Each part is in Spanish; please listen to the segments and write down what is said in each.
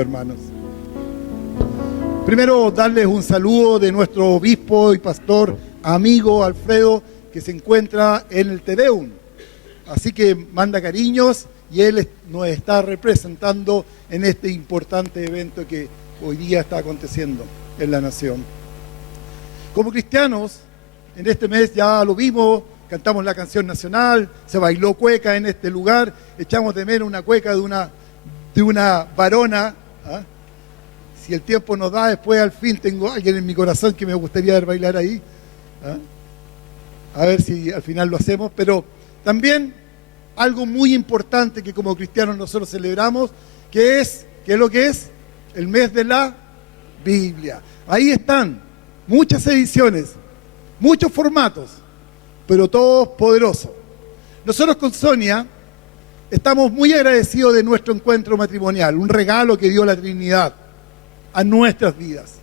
queridos hermanos. Primero, darles un saludo de nuestro obispo y pastor amigo Alfredo, que se encuentra en el Te Deum. Así que manda cariños y él nos está representando en este importante evento que hoy día está aconteciendo en la nación. Como cristianos, en este mes ya lo vimos, cantamos la canción nacional, se bailó cueca en este lugar, echamos de menos una cueca de una varona. ¿Ah? Si el tiempo nos da, después al fin tengo a alguien en mi corazón que me gustaría ver bailar ahí. ¿Ah? A ver si al final lo hacemos, pero también algo muy importante que como cristianos nosotros celebramos, ¿qué es lo que es? El mes de la Biblia. Ahí están muchas ediciones, muchos formatos, pero todos poderosos. Nosotros con Sonia estamos muy agradecidos de nuestro encuentro matrimonial, un regalo que dio la Trinidad a nuestras vidas,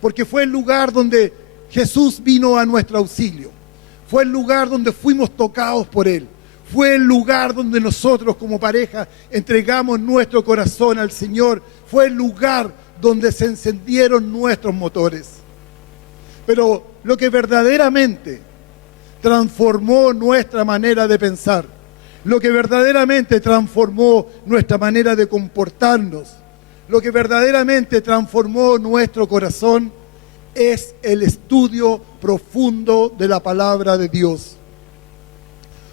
porque fue el lugar donde Jesús vino a nuestro auxilio, fue el lugar donde fuimos tocados por Él, fue el lugar donde nosotros como pareja entregamos nuestro corazón al Señor, fue el lugar donde se encendieron nuestros motores. Pero lo que verdaderamente transformó nuestra manera de pensar, lo que verdaderamente transformó nuestra manera de comportarnos, lo que verdaderamente transformó nuestro corazón es el estudio profundo de la palabra de Dios.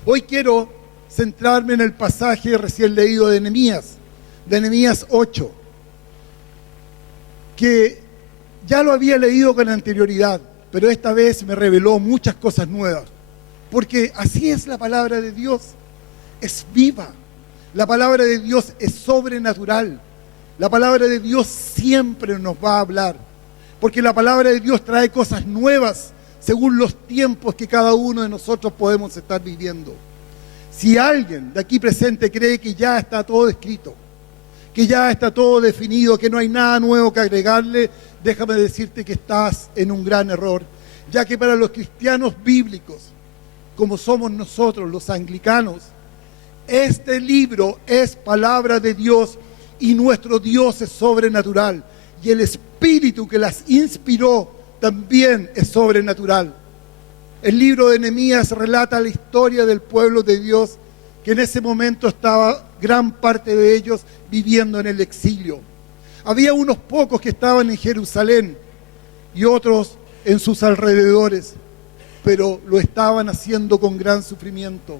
Hoy quiero centrarme en el pasaje recién leído de Nehemías 8, que ya lo había leído con anterioridad, pero esta vez me reveló muchas cosas nuevas, porque así es la palabra de Dios, es viva, la palabra de Dios es sobrenatural, la palabra de Dios siempre nos va a hablar, porque la palabra de Dios trae cosas nuevas según los tiempos que cada uno de nosotros podemos estar viviendo. Si alguien de aquí presente cree que ya está todo escrito, que ya está todo definido, que no hay nada nuevo que agregarle, déjame decirte que estás en un gran error, ya que para los cristianos bíblicos, como somos nosotros los anglicanos, este libro es palabra de Dios y nuestro Dios es sobrenatural y el Espíritu que las inspiró también es sobrenatural. El libro de Nehemías relata la historia del pueblo de Dios que en ese momento estaba gran parte de ellos viviendo en el exilio. Había unos pocos que estaban en Jerusalén y otros en sus alrededores, pero lo estaban haciendo con gran sufrimiento,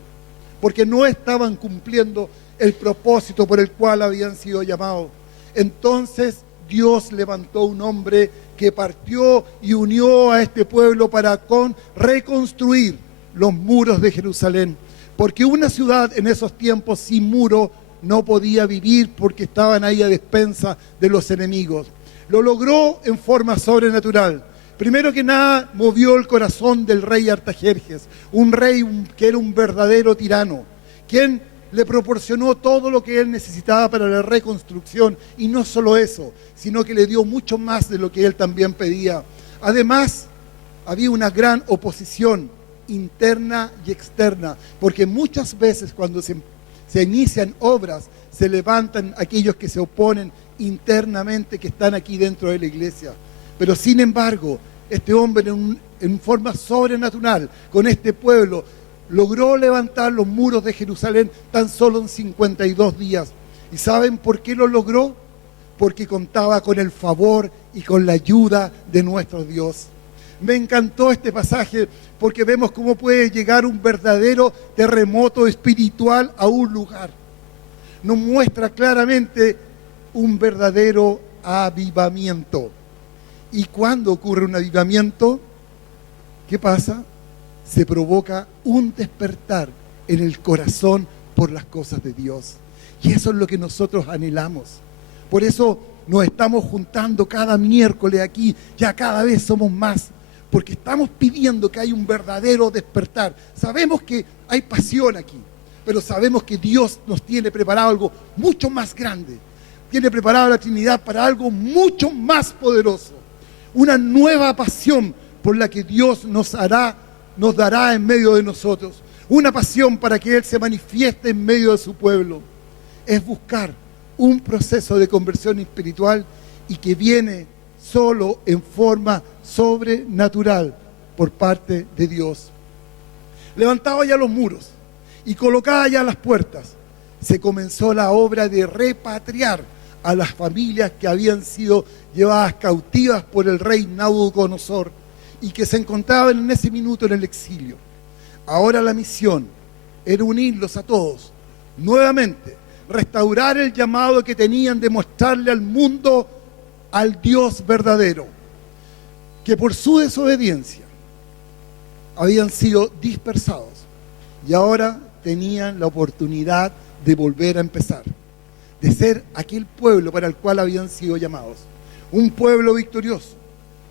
porque no estaban cumpliendo el propósito por el cual habían sido llamados. Entonces Dios levantó un hombre que partió y unió a este pueblo para reconstruir los muros de Jerusalén, porque una ciudad en esos tiempos sin muro no podía vivir porque estaban ahí a despensa de los enemigos. Lo logró en forma sobrenatural. Primero que nada, movió el corazón del rey Artajerjes, un rey que era un verdadero tirano, quien le proporcionó todo lo que él necesitaba para la reconstrucción, y no solo eso, sino que le dio mucho más de lo que él también pedía. Además, había una gran oposición interna y externa, porque muchas veces cuando se inician obras, se levantan aquellos que se oponen internamente, que están aquí dentro de la iglesia. Pero sin embargo, este hombre en forma sobrenatural, con este pueblo, logró levantar los muros de Jerusalén tan solo en 52 días. ¿Y saben por qué lo logró? Porque contaba con el favor y con la ayuda de nuestro Dios. Me encantó este pasaje porque vemos cómo puede llegar un verdadero terremoto espiritual a un lugar. Nos muestra claramente un verdadero avivamiento. ¿Y cuándo ocurre un avivamiento? ¿Qué pasa? Se provoca un despertar en el corazón por las cosas de Dios. Y eso es lo que nosotros anhelamos. Por eso nos estamos juntando cada miércoles aquí, ya cada vez somos más, porque estamos pidiendo que haya un verdadero despertar. Sabemos que hay pasión aquí, pero sabemos que Dios nos tiene preparado algo mucho más grande. Tiene preparado la Trinidad para algo mucho más poderoso. Una nueva pasión por la que Dios nos dará en medio de nosotros. Una pasión para que Él se manifieste en medio de su pueblo. Es buscar un proceso de conversión espiritual y que viene solo en forma sobrenatural por parte de Dios. Levantaba ya los muros y colocaba ya las puertas. Se comenzó la obra de repatriar a las familias que habían sido llevadas cautivas por el rey Nabucodonosor y que se encontraban en ese minuto en el exilio. Ahora la misión era unirlos a todos, nuevamente, restaurar el llamado que tenían de mostrarle al mundo al Dios verdadero, que por su desobediencia habían sido dispersados y ahora tenían la oportunidad de volver a empezar, de ser aquel pueblo para el cual habían sido llamados. Un pueblo victorioso,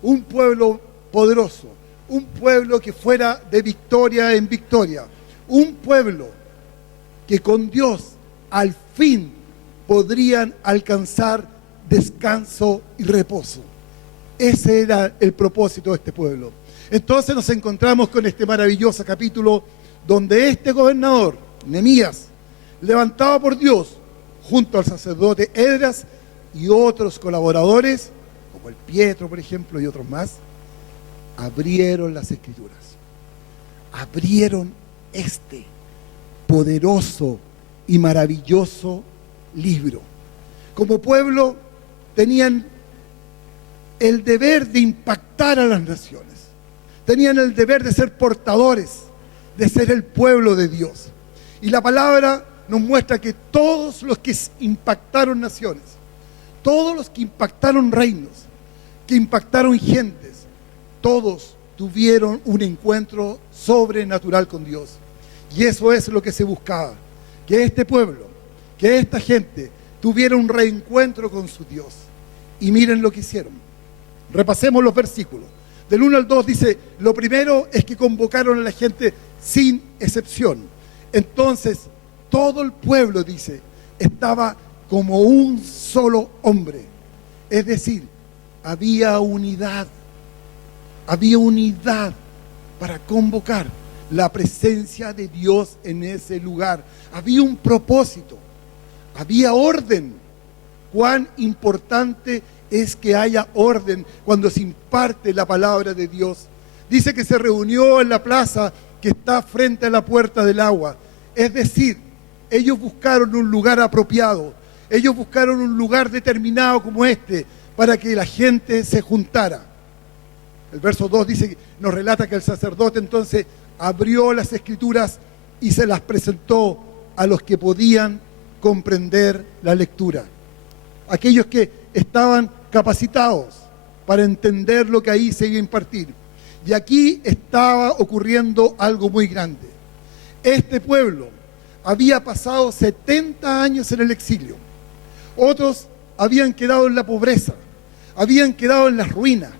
un pueblo poderoso, un pueblo que fuera de victoria en victoria, un pueblo que con Dios al fin podrían alcanzar descanso y reposo. Ese era el propósito de este pueblo. Entonces nos encontramos con este maravilloso capítulo donde este gobernador, Nehemías, levantado por Dios junto al sacerdote Esdras y otros colaboradores, como el Pietro, por ejemplo, y otros más, abrieron las Escrituras. Abrieron este poderoso y maravilloso libro. Como pueblo tenían el deber de impactar a las naciones. Tenían el deber de ser portadores, de ser el pueblo de Dios. Y la palabra nos muestra que todos los que impactaron naciones, todos los que impactaron reinos, que impactaron gentes, todos tuvieron un encuentro sobrenatural con Dios. Y eso es lo que se buscaba, que este pueblo, que esta gente tuviera un reencuentro con su Dios. Y miren lo que hicieron. Repasemos los versículos. Del 1 al 2 dice, lo primero es que convocaron a la gente sin excepción. Entonces, todo el pueblo, dice, estaba como un solo hombre. Es decir, había unidad para convocar la presencia de Dios en ese lugar. Había un propósito, había orden. Cuán importante es que haya orden cuando se imparte la palabra de Dios. Dice que se reunió en la plaza que está frente a la puerta del agua. Es decir, ellos buscaron un lugar apropiado, ellos buscaron un lugar determinado como este para que la gente se juntara. El verso 2 dice, nos relata que el sacerdote entonces abrió las Escrituras y se las presentó a los que podían comprender la lectura. Aquellos que estaban capacitados para entender lo que ahí se iba a impartir. Y aquí estaba ocurriendo algo muy grande. Este pueblo había pasado 70 años en el exilio. Otros habían quedado en la pobreza, habían quedado en las ruinas,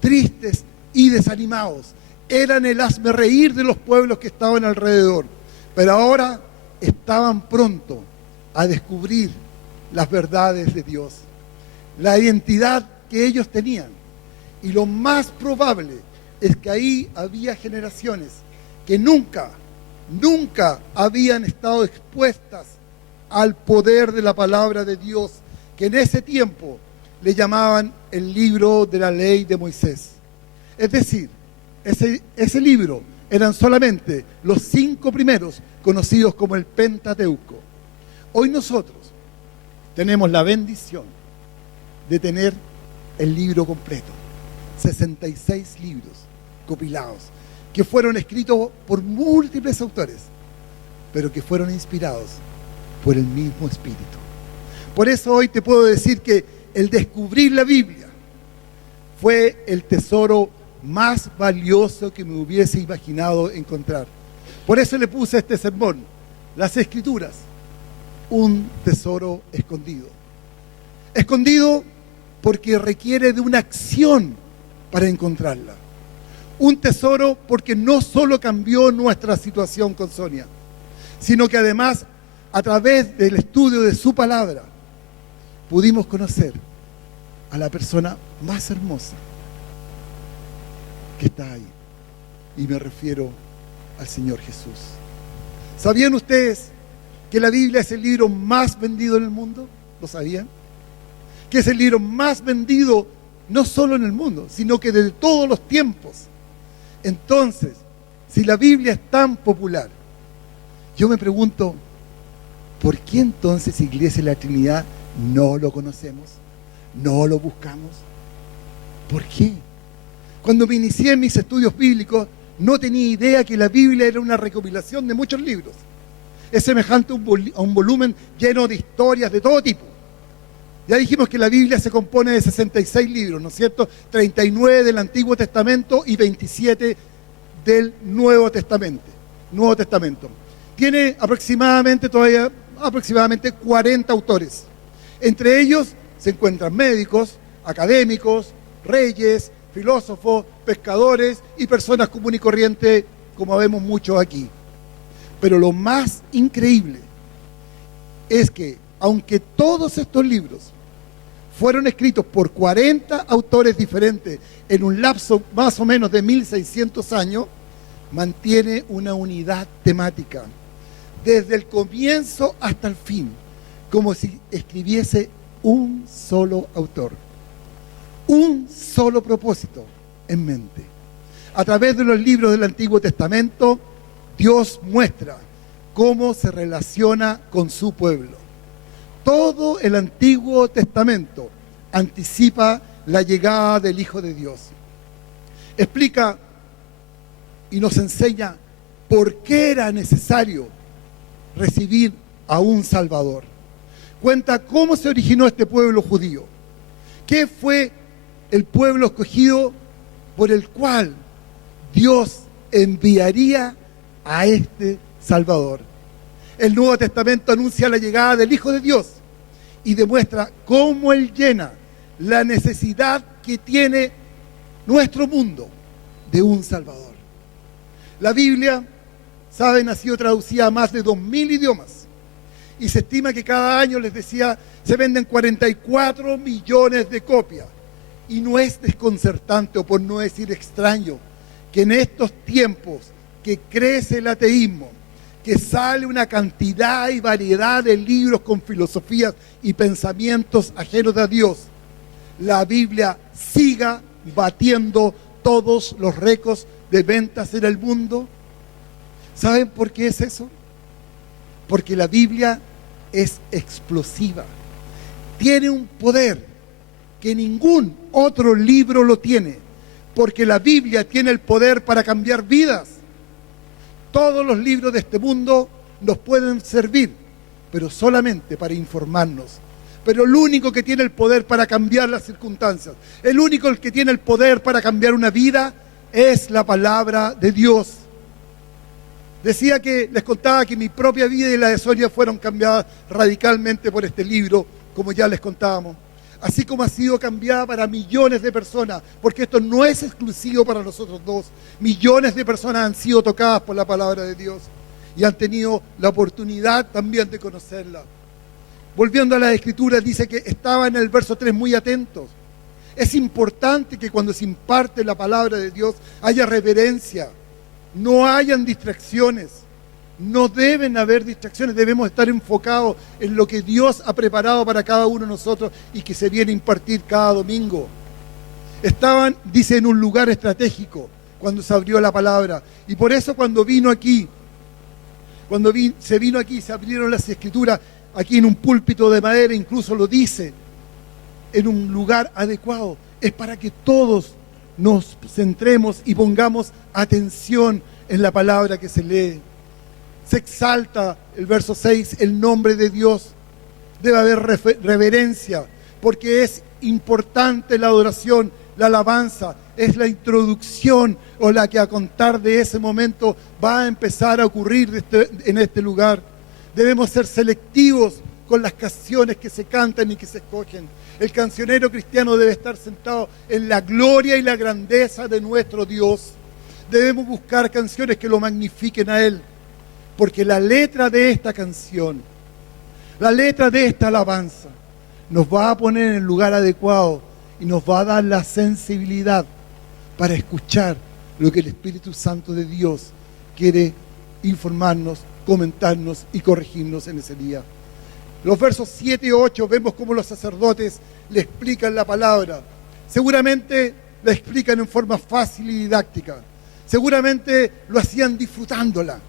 tristes y desanimados. Eran el hazmerreír de los pueblos que estaban alrededor. Pero ahora estaban pronto a descubrir las verdades de Dios, la identidad que ellos tenían. Y lo más probable es que ahí había generaciones que nunca habían estado expuestas al poder de la palabra de Dios, que en ese tiempo le llamaban el libro de la ley de Moisés. Es decir, ese libro eran solamente los 5 primeros, conocidos como el Pentateuco. Hoy nosotros tenemos la bendición de tener el libro completo, 66 libros compilados, que fueron escritos por múltiples autores, pero que fueron inspirados por el mismo Espíritu. Por eso hoy te puedo decir que el descubrir la Biblia fue el tesoro más valioso que me hubiese imaginado encontrar. Por eso le puse a este sermón, las Escrituras, un tesoro escondido. Escondido porque requiere de una acción para encontrarla. Un tesoro porque no solo cambió nuestra situación con Sonia, sino que además, a través del estudio de su palabra, pudimos conocer a la persona más hermosa que está ahí. Y me refiero al Señor Jesús. ¿Sabían ustedes que la Biblia es el libro más vendido en el mundo? ¿Lo sabían? Que es el libro más vendido no solo en el mundo, sino que de todos los tiempos. Entonces, si la Biblia es tan popular, yo me pregunto, ¿por qué entonces, Iglesia de la Trinidad, no lo conocemos? ¿No lo buscamos? ¿Por qué? Cuando me inicié en mis estudios bíblicos, no tenía idea que la Biblia era una recopilación de muchos libros. Es semejante a un volumen lleno de historias de todo tipo. Ya dijimos que la Biblia se compone de 66 libros, ¿no es cierto? 39 del Antiguo Testamento y 27 del Nuevo Testamento. Tiene aproximadamente 40 autores. Entre ellos se encuentran médicos, académicos, reyes, filósofos, pescadores y personas comunes y corrientes, como vemos muchos aquí. Pero lo más increíble es que, aunque todos estos libros fueron escritos por 40 autores diferentes en un lapso más o menos de 1600 años, mantiene una unidad temática, desde el comienzo hasta el fin, como si escribiese un solo autor, un solo propósito en mente. A través de los libros del Antiguo Testamento, Dios muestra cómo se relaciona con su pueblo. Todo el Antiguo Testamento anticipa la llegada del Hijo de Dios. Explica y nos enseña por qué era necesario recibir a un Salvador. Cuenta cómo se originó este pueblo judío, qué fue el pueblo escogido por el cual Dios enviaría a este Salvador. El Nuevo Testamento anuncia la llegada del Hijo de Dios y demuestra cómo Él llena la necesidad que tiene nuestro mundo de un Salvador. La Biblia, saben, ha sido traducida a más de 2000 idiomas y se estima que cada año, les decía, se venden 44 millones de copias. Y no es desconcertante, o por no decir extraño, que en estos tiempos que crece el ateísmo, que sale una cantidad y variedad de libros con filosofías y pensamientos ajenos a Dios, la Biblia siga batiendo todos los récords de ventas en el mundo. ¿Saben por qué es eso? Porque la Biblia es explosiva, tiene un poder que ningún otro libro lo tiene, porque la Biblia tiene el poder para cambiar vidas. Todos los libros de este mundo nos pueden servir, pero solamente para informarnos. Pero el único que tiene el poder para cambiar las circunstancias, el único que tiene el poder para cambiar una vida, es la palabra de Dios. Les contaba que mi propia vida y la de Sonia fueron cambiadas radicalmente por este libro, como ya les contábamos. Así como ha sido cambiada para millones de personas, porque esto no es exclusivo para nosotros dos. Millones de personas han sido tocadas por la palabra de Dios y han tenido la oportunidad también de conocerla. Volviendo a la Escritura, dice que estaba en el verso 3 muy atentos. Es importante que cuando se imparte la palabra de Dios haya reverencia, no hayan distracciones. No deben haber distracciones, debemos estar enfocados en lo que Dios ha preparado para cada uno de nosotros y que se viene a impartir cada domingo. Estaban, dice, en un lugar estratégico cuando se abrió la palabra. Y por eso cuando se abrieron las Escrituras, aquí en un púlpito de madera, incluso lo dice, en un lugar adecuado. Es para que todos nos centremos y pongamos atención en la palabra que se lee. Se exalta, el verso 6, el nombre de Dios. Debe haber reverencia, porque es importante la adoración, la alabanza. Es la introducción o la que a contar de ese momento va a empezar a ocurrir en este lugar. Debemos ser selectivos con las canciones que se cantan y que se escogen. El cancionero cristiano debe estar sentado en la gloria y la grandeza de nuestro Dios. Debemos buscar canciones que lo magnifiquen a Él. Porque la letra de esta canción, la letra de esta alabanza, nos va a poner en el lugar adecuado y nos va a dar la sensibilidad para escuchar lo que el Espíritu Santo de Dios quiere informarnos, comentarnos y corregirnos en ese día. Los versos 7 y 8 vemos cómo los sacerdotes le explican la palabra. Seguramente la explican en forma fácil y didáctica. Seguramente lo hacían disfrutándola,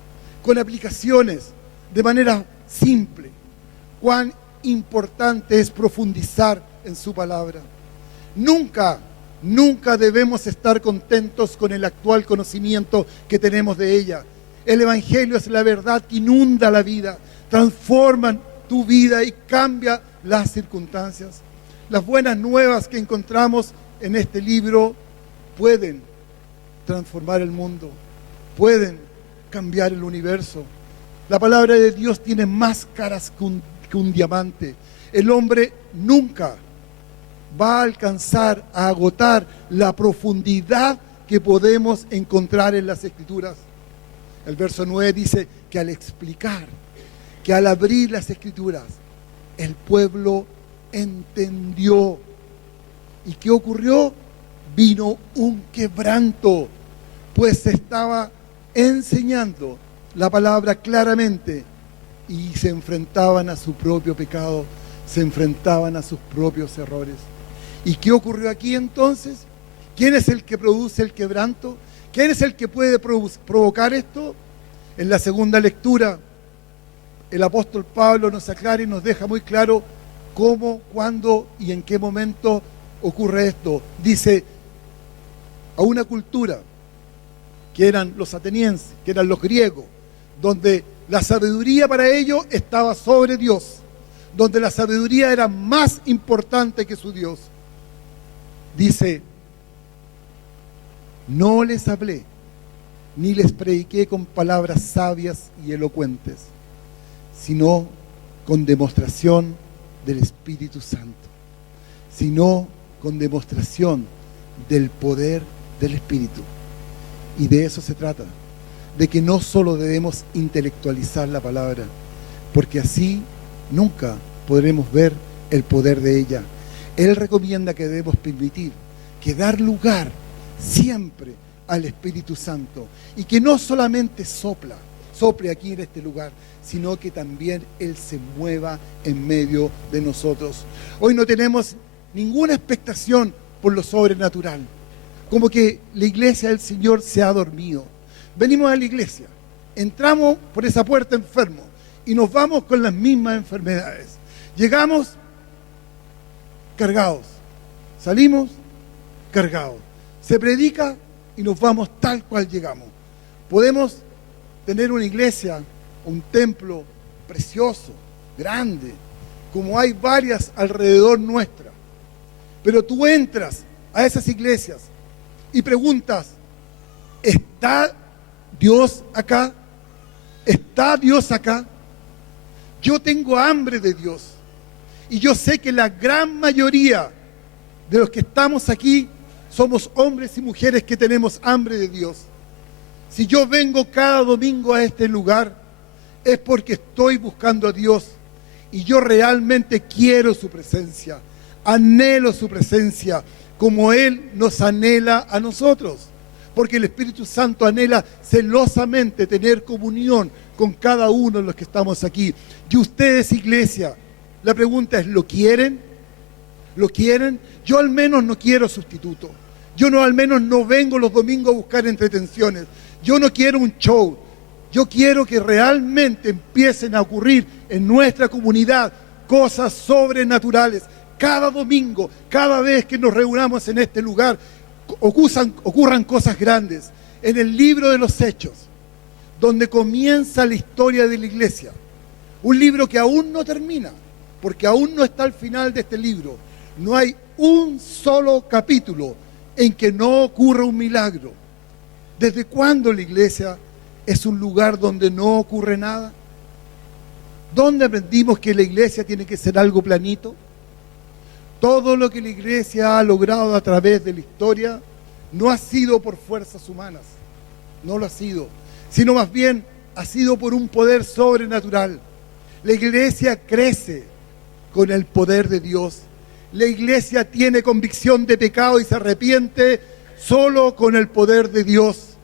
con aplicaciones, de manera simple. Cuán importante es profundizar en su palabra. Nunca debemos estar contentos con el actual conocimiento que tenemos de ella. El Evangelio es la verdad que inunda la vida, transforma tu vida y cambia las circunstancias. Las buenas nuevas que encontramos en este libro pueden transformar el mundo, pueden cambiar el universo. La palabra de Dios tiene más caras que un diamante. El hombre nunca va a alcanzar a agotar la profundidad que podemos encontrar en las Escrituras. El verso 9 dice que al explicar, que al abrir las Escrituras, el pueblo entendió. ¿Y qué ocurrió? Vino un quebranto, pues se estaba enseñando la palabra claramente y se enfrentaban a su propio pecado, se enfrentaban a sus propios errores. ¿Y qué ocurrió aquí entonces? ¿Quién es el que produce el quebranto? ¿Quién es el que puede provocar esto? En la segunda lectura, el apóstol Pablo nos aclara y nos deja muy claro cómo, cuándo y en qué momento ocurre esto. Dice, a una cultura que eran los atenienses, que eran los griegos, donde la sabiduría para ellos estaba sobre Dios, donde la sabiduría era más importante que su Dios. Dice, no les hablé, ni les prediqué con palabras sabias y elocuentes, sino con demostración del Espíritu Santo, sino con demostración del poder del Espíritu. Y de eso se trata, de que no solo debemos intelectualizar la palabra, porque así nunca podremos ver el poder de ella. Él recomienda que debemos permitir, que dar lugar siempre al Espíritu Santo, y que no solamente sople aquí en este lugar, sino que también Él se mueva en medio de nosotros. Hoy no tenemos ninguna expectación por lo sobrenatural, como que la iglesia del Señor se ha dormido. Venimos a la iglesia, entramos por esa puerta enfermos y nos vamos con las mismas enfermedades. Llegamos cargados, salimos cargados. Se predica y nos vamos tal cual llegamos. Podemos tener una iglesia, un templo precioso, grande, como hay varias alrededor nuestra. Pero tú entras a esas iglesias y preguntas, ¿está Dios acá? ¿Está Dios acá? Yo tengo hambre de Dios. Y yo sé que la gran mayoría de los que estamos aquí somos hombres y mujeres que tenemos hambre de Dios. Si yo vengo cada domingo a este lugar, es porque estoy buscando a Dios y yo realmente quiero su presencia, anhelo su presencia, como Él nos anhela a nosotros, porque el Espíritu Santo anhela celosamente tener comunión con cada uno de los que estamos aquí. Y ustedes, iglesia, la pregunta es, ¿lo quieren? ¿Lo quieren? Yo al menos no quiero sustituto. Al menos no vengo los domingos a buscar entretenciones. Yo no quiero un show. Yo quiero que realmente empiecen a ocurrir en nuestra comunidad cosas sobrenaturales. Cada domingo, cada vez que nos reunamos en este lugar, ocurran cosas grandes. En el libro de los Hechos, donde comienza la historia de la iglesia, un libro que aún no termina, porque aún no está al final de este libro. No hay un solo capítulo en que no ocurra un milagro. ¿Desde cuándo la iglesia es un lugar donde no ocurre nada? ¿Dónde aprendimos que la iglesia tiene que ser algo planito? Todo lo que la iglesia ha logrado a través de la historia no ha sido por fuerzas humanas, no lo ha sido, sino más bien ha sido por un poder sobrenatural. La iglesia crece con el poder de Dios. La iglesia tiene convicción de pecado y se arrepiente solo con el poder de Dios.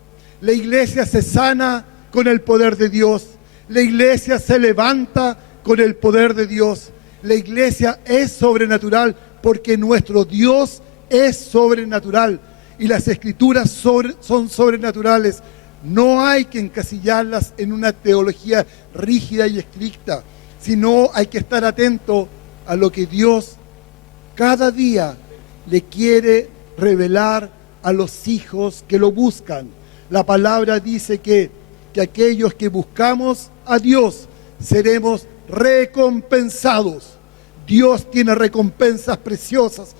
La iglesia se sana con el poder de Dios. La iglesia se levanta con el poder de Dios. La iglesia es sobrenatural porque nuestro Dios es sobrenatural y las escrituras son sobrenaturales. No hay que encasillarlas en una teología rígida y estricta, sino hay que estar atento a lo que Dios cada día le quiere revelar a los hijos que lo buscan. La palabra dice que aquellos que buscamos a Dios seremos recompensados. Dios tiene recompensas preciosas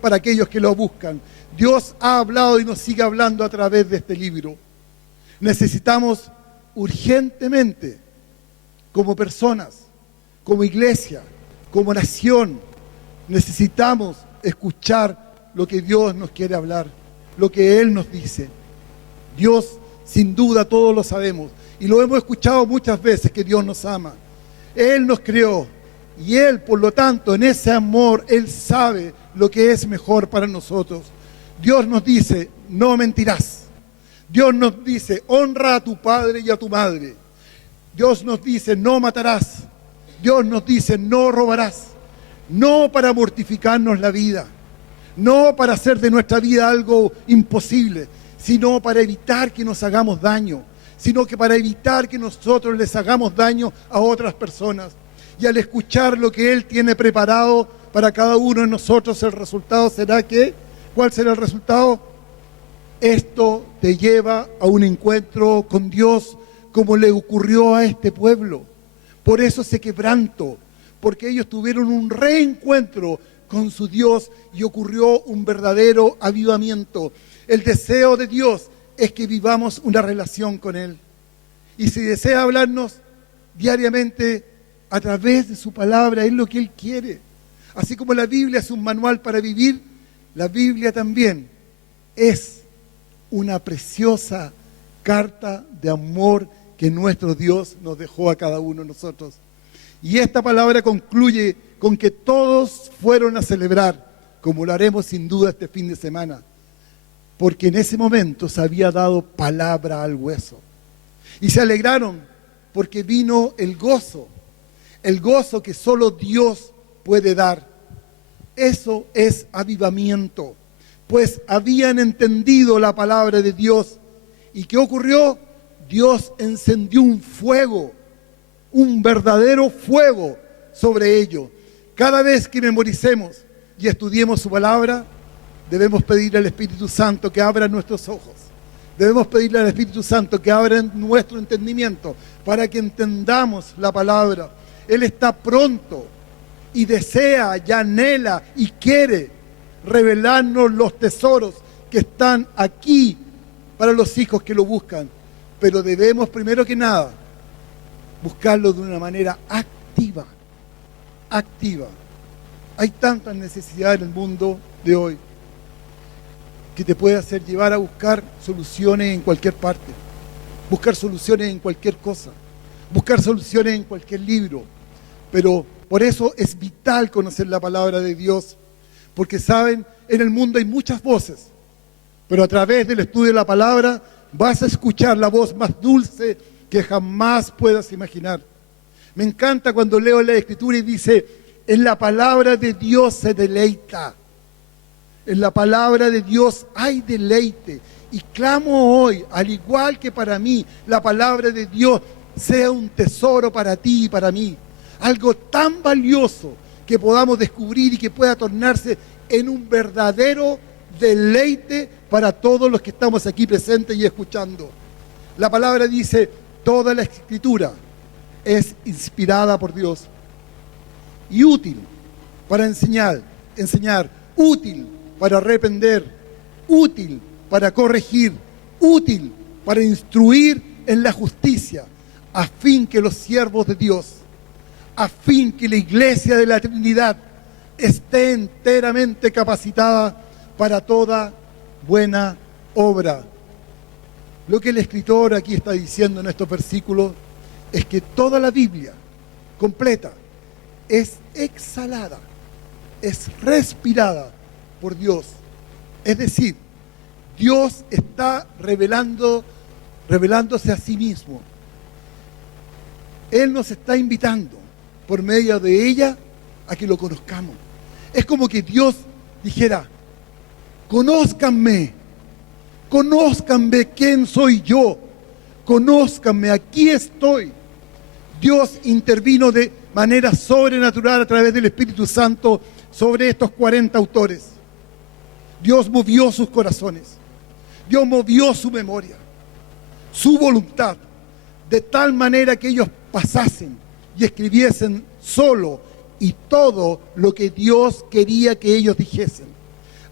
para aquellos que lo buscan. Dios ha hablado y nos sigue hablando a través de este libro. Necesitamos urgentemente, como personas, como iglesia, como nación, necesitamos escuchar lo que Dios nos quiere hablar, lo que Él nos dice. Dios, sin duda, todos lo sabemos y lo hemos escuchado muchas veces, que Dios nos ama. Él nos creó y Él, por lo tanto, en ese amor, Él sabe lo que es mejor para nosotros. Dios nos dice, no mentirás. Dios nos dice, honra a tu padre y a tu madre. Dios nos dice, no matarás. Dios nos dice, no robarás. No para mortificarnos la vida, no para hacer de nuestra vida algo imposible, sino para evitar que nos hagamos daño, sino que para evitar que nosotros les hagamos daño a otras personas. Y al escuchar lo que Él tiene preparado para cada uno de nosotros, el resultado será que, ¿cuál será el resultado? Esto te lleva a un encuentro con Dios como le ocurrió a este pueblo. Por eso ese quebranto, porque ellos tuvieron un reencuentro con su Dios y ocurrió un verdadero avivamiento. El deseo de Dios es que vivamos una relación con Él. Y si desea hablarnos diariamente a través de su palabra, es lo que Él quiere. Así como la Biblia es un manual para vivir, la Biblia también es una preciosa carta de amor que nuestro Dios nos dejó a cada uno de nosotros. Y esta palabra concluye con que todos fueron a celebrar, como lo haremos sin duda este fin de semana, porque en ese momento se había dado palabra al hueso. Y se alegraron porque vino el gozo que solo Dios puede dar. Eso es avivamiento, pues habían entendido la palabra de Dios. ¿Y qué ocurrió? Dios encendió un fuego, un verdadero fuego sobre ello. Cada vez que memoricemos y estudiemos su palabra, debemos pedirle al Espíritu Santo que abra nuestros ojos. Debemos pedirle al Espíritu Santo que abra nuestro entendimiento para que entendamos la palabra. Él está pronto y desea y anhela y quiere revelarnos los tesoros que están aquí para los hijos que lo buscan. Pero debemos, primero que nada, buscarlo de una manera activa. Activa. Hay tantas necesidades en el mundo de hoy que te puede hacer llevar a buscar soluciones en cualquier parte, buscar soluciones en cualquier cosa, buscar soluciones en cualquier libro. Pero por eso es vital conocer la palabra de Dios, porque saben, en el mundo hay muchas voces, pero a través del estudio de la palabra vas a escuchar la voz más dulce que jamás puedas imaginar. Me encanta cuando leo la Escritura y dice, en la palabra de Dios se deleita. En la palabra de Dios hay deleite. Y clamo hoy, al igual que para mí, la palabra de Dios sea un tesoro para ti y para mí. Algo tan valioso que podamos descubrir y que pueda tornarse en un verdadero deleite para todos los que estamos aquí presentes y escuchando. La palabra dice, toda la Escritura es inspirada por Dios y útil para enseñar, útil para reprender, útil para corregir, útil para instruir en la justicia, a fin que los siervos de Dios, a fin que la iglesia de la Trinidad esté enteramente capacitada para toda buena obra. Lo que el escritor aquí está diciendo en estos versículos es que toda la Biblia completa es exhalada, es respirada por Dios. Es decir, Dios está revelándose a sí mismo. Él nos está invitando por medio de ella a que lo conozcamos. Es como que Dios dijera, conózcanme quién soy yo, conózcanme, aquí estoy. Dios intervino de manera sobrenatural a través del Espíritu Santo sobre estos 40 autores. Dios movió sus corazones, Dios movió su memoria, su voluntad, de tal manera que ellos pasasen y escribiesen solo y todo lo que Dios quería que ellos dijesen,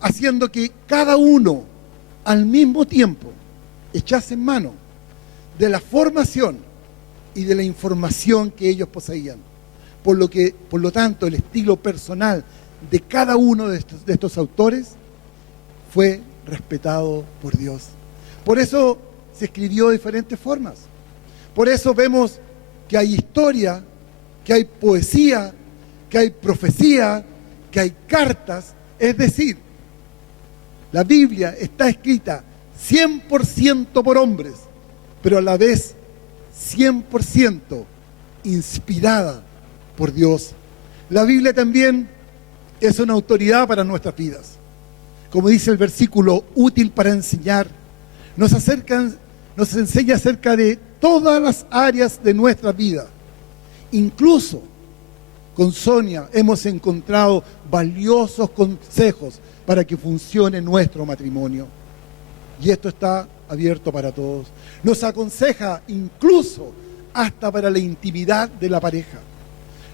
haciendo que cada uno al mismo tiempo echase en mano de la formación y de la información que ellos poseían. Por lo tanto, el estilo personal de cada uno de estos autores fue respetado por Dios. Por eso se escribió de diferentes formas. Por eso vemos que hay historia, que hay poesía, que hay profecía, que hay cartas. Es decir, la Biblia está escrita 100% por hombres, pero a la vez 100% inspirada por Dios. La Biblia también es una autoridad para nuestras vidas. Como dice el versículo, útil para enseñar. Nos enseña acerca de todas las áreas de nuestra vida. Incluso con Sonia hemos encontrado valiosos consejos para que funcione nuestro matrimonio. Y esto está abierto para todos. Nos aconseja incluso hasta para la intimidad de la pareja.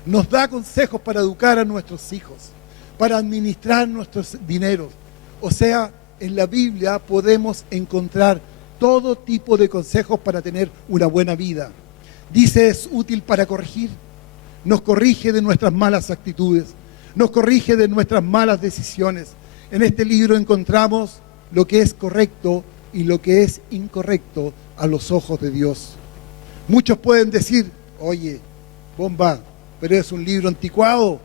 Nos da consejos para educar a nuestros hijos, para administrar nuestros dineros. O sea, en la Biblia podemos encontrar todo tipo de consejos para tener una buena vida. Dice, es útil para corregir. Nos corrige de nuestras malas actitudes, nos corrige de nuestras malas decisiones. En este libro encontramos lo que es correcto y lo que es incorrecto a los ojos de Dios. Muchos pueden decir, oye, bomba, pero es un libro anticuado,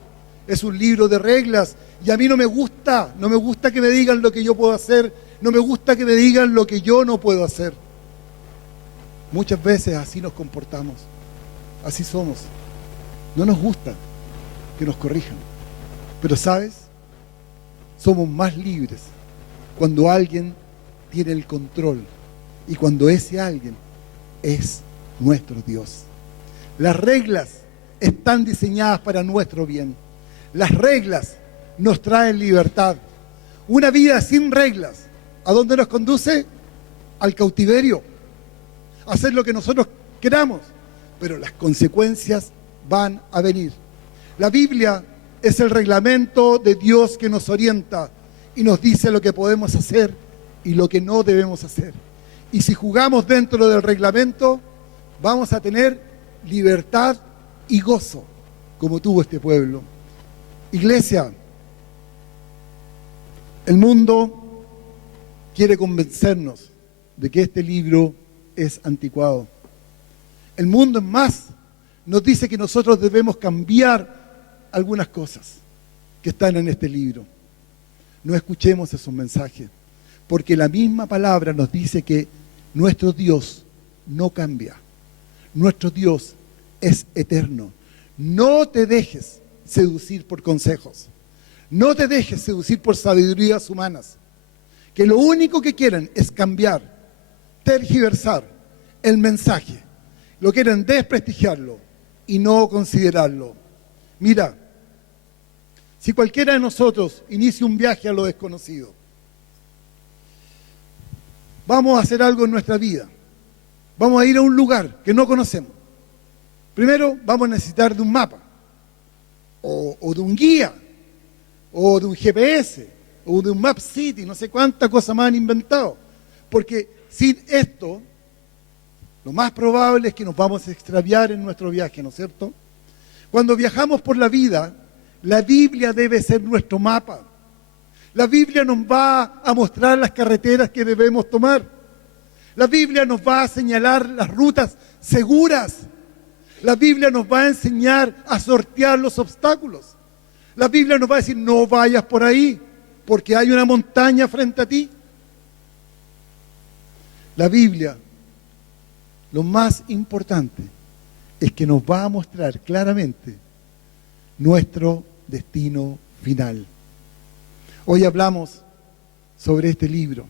es un libro de reglas, y a mí no me gusta que me digan lo que yo puedo hacer, no me gusta que me digan lo que yo no puedo hacer. Muchas veces así nos comportamos, así somos. No nos gusta que nos corrijan, pero ¿sabes? Somos más libres cuando alguien tiene el control y cuando ese alguien es nuestro Dios. Las reglas están diseñadas para nuestro bien. Las reglas nos traen libertad. Una vida sin reglas, ¿a dónde nos conduce? Al cautiverio. A hacer lo que nosotros queramos, pero las consecuencias van a venir. La Biblia es el reglamento de Dios que nos orienta y nos dice lo que podemos hacer y lo que no debemos hacer. Y si jugamos dentro del reglamento, vamos a tener libertad y gozo, como tuvo este pueblo. Iglesia, el mundo quiere convencernos de que este libro es anticuado. El mundo, en más, nos dice que nosotros debemos cambiar algunas cosas que están en este libro. No escuchemos esos mensajes, porque la misma palabra nos dice que nuestro Dios no cambia. Nuestro Dios es eterno. No te dejes seducir por consejos. No te dejes seducir por sabidurías humanas, que lo único que quieren es cambiar, tergiversar el mensaje. Lo quieren desprestigiarlo y no considerarlo. Mira, si cualquiera de nosotros inicia un viaje a lo desconocido, vamos a hacer algo en nuestra vida, vamos a ir a un lugar que no conocemos. Primero vamos a necesitar de un mapa, o de un guía, o de un GPS, o de un Map City, no sé cuántas cosas más han inventado. Porque sin esto, lo más probable es que nos vamos a extraviar en nuestro viaje, ¿no es cierto? Cuando viajamos por la vida, la Biblia debe ser nuestro mapa. La Biblia nos va a mostrar las carreteras que debemos tomar. La Biblia nos va a señalar las rutas seguras. La Biblia nos va a enseñar a sortear los obstáculos. La Biblia nos va a decir, no vayas por ahí, porque hay una montaña frente a ti. La Biblia, lo más importante, es que nos va a mostrar claramente nuestro destino final. Hoy hablamos sobre este libro.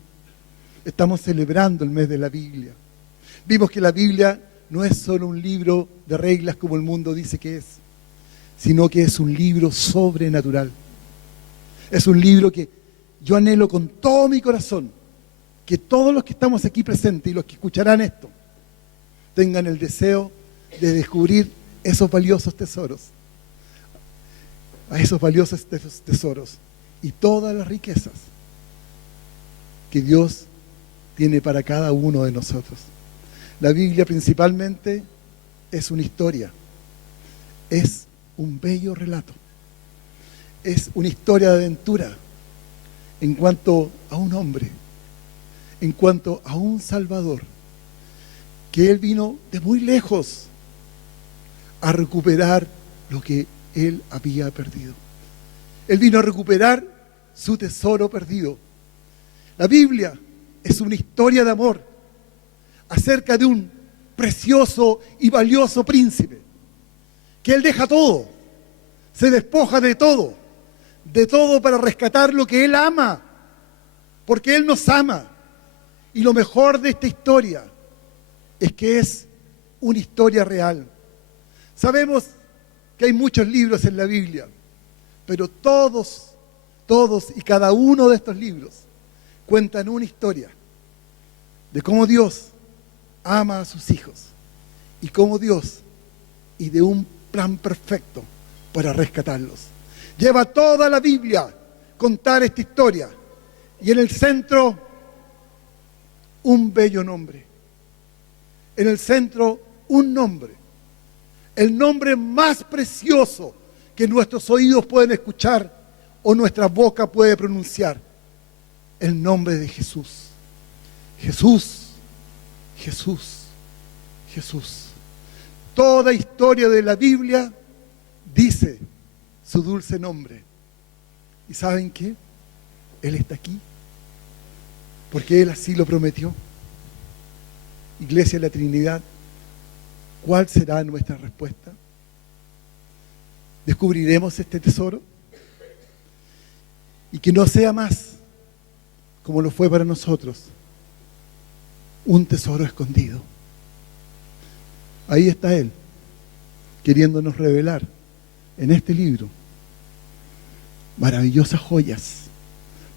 Estamos celebrando el mes de la Biblia. Vimos que la Biblia no es solo un libro de reglas como el mundo dice que es, sino que es un libro sobrenatural. Es un libro que yo anhelo con todo mi corazón, que todos los que estamos aquí presentes y los que escucharán esto, tengan el deseo de descubrir esos valiosos tesoros, a esos valiosos tesoros y todas las riquezas que Dios tiene para cada uno de nosotros. La Biblia principalmente es una historia, es un bello relato, es una historia de aventura en cuanto a un hombre, en cuanto a un Salvador, que Él vino de muy lejos a recuperar lo que Él había perdido. Él vino a recuperar su tesoro perdido. La Biblia es una historia de amor acerca de un precioso y valioso príncipe, que Él deja todo, se despoja de todo para rescatar lo que Él ama, porque Él nos ama. Y lo mejor de esta historia es que es una historia real. Sabemos que hay muchos libros en la Biblia, pero todos y cada uno de estos libros cuentan una historia de cómo Dios ama a sus hijos y cómo Dios, y de un plan perfecto para rescatarlos. Lleva toda la Biblia contar esta historia, y en el centro un bello nombre. En el centro un nombre, el nombre más precioso que nuestros oídos pueden escuchar o nuestra boca puede pronunciar: el nombre de Jesús. Jesús, Jesús, Jesús. Toda historia de la Biblia dice su dulce nombre. ¿Y saben qué? Él está aquí, porque Él así lo prometió. Iglesia de la Trinidad, ¿cuál será nuestra respuesta? ¿Descubriremos este tesoro? Y que no sea más, como lo fue para nosotros, un tesoro escondido. Ahí está Él, queriéndonos revelar en este libro maravillosas joyas,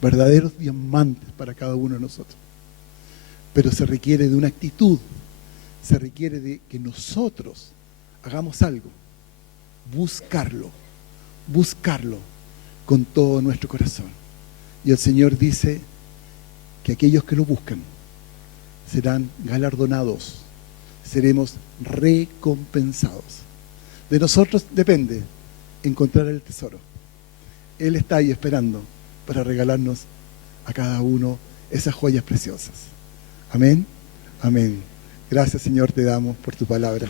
verdaderos diamantes para cada uno de nosotros. Pero se requiere de una actitud, se requiere de que nosotros hagamos algo, buscarlo con todo nuestro corazón. Y el Señor dice que aquellos que lo buscan serán galardonados, seremos recompensados. De nosotros depende encontrar el tesoro. Él está ahí esperando para regalarnos a cada uno esas joyas preciosas. Amén, amén. Gracias, Señor, te damos por tu palabra.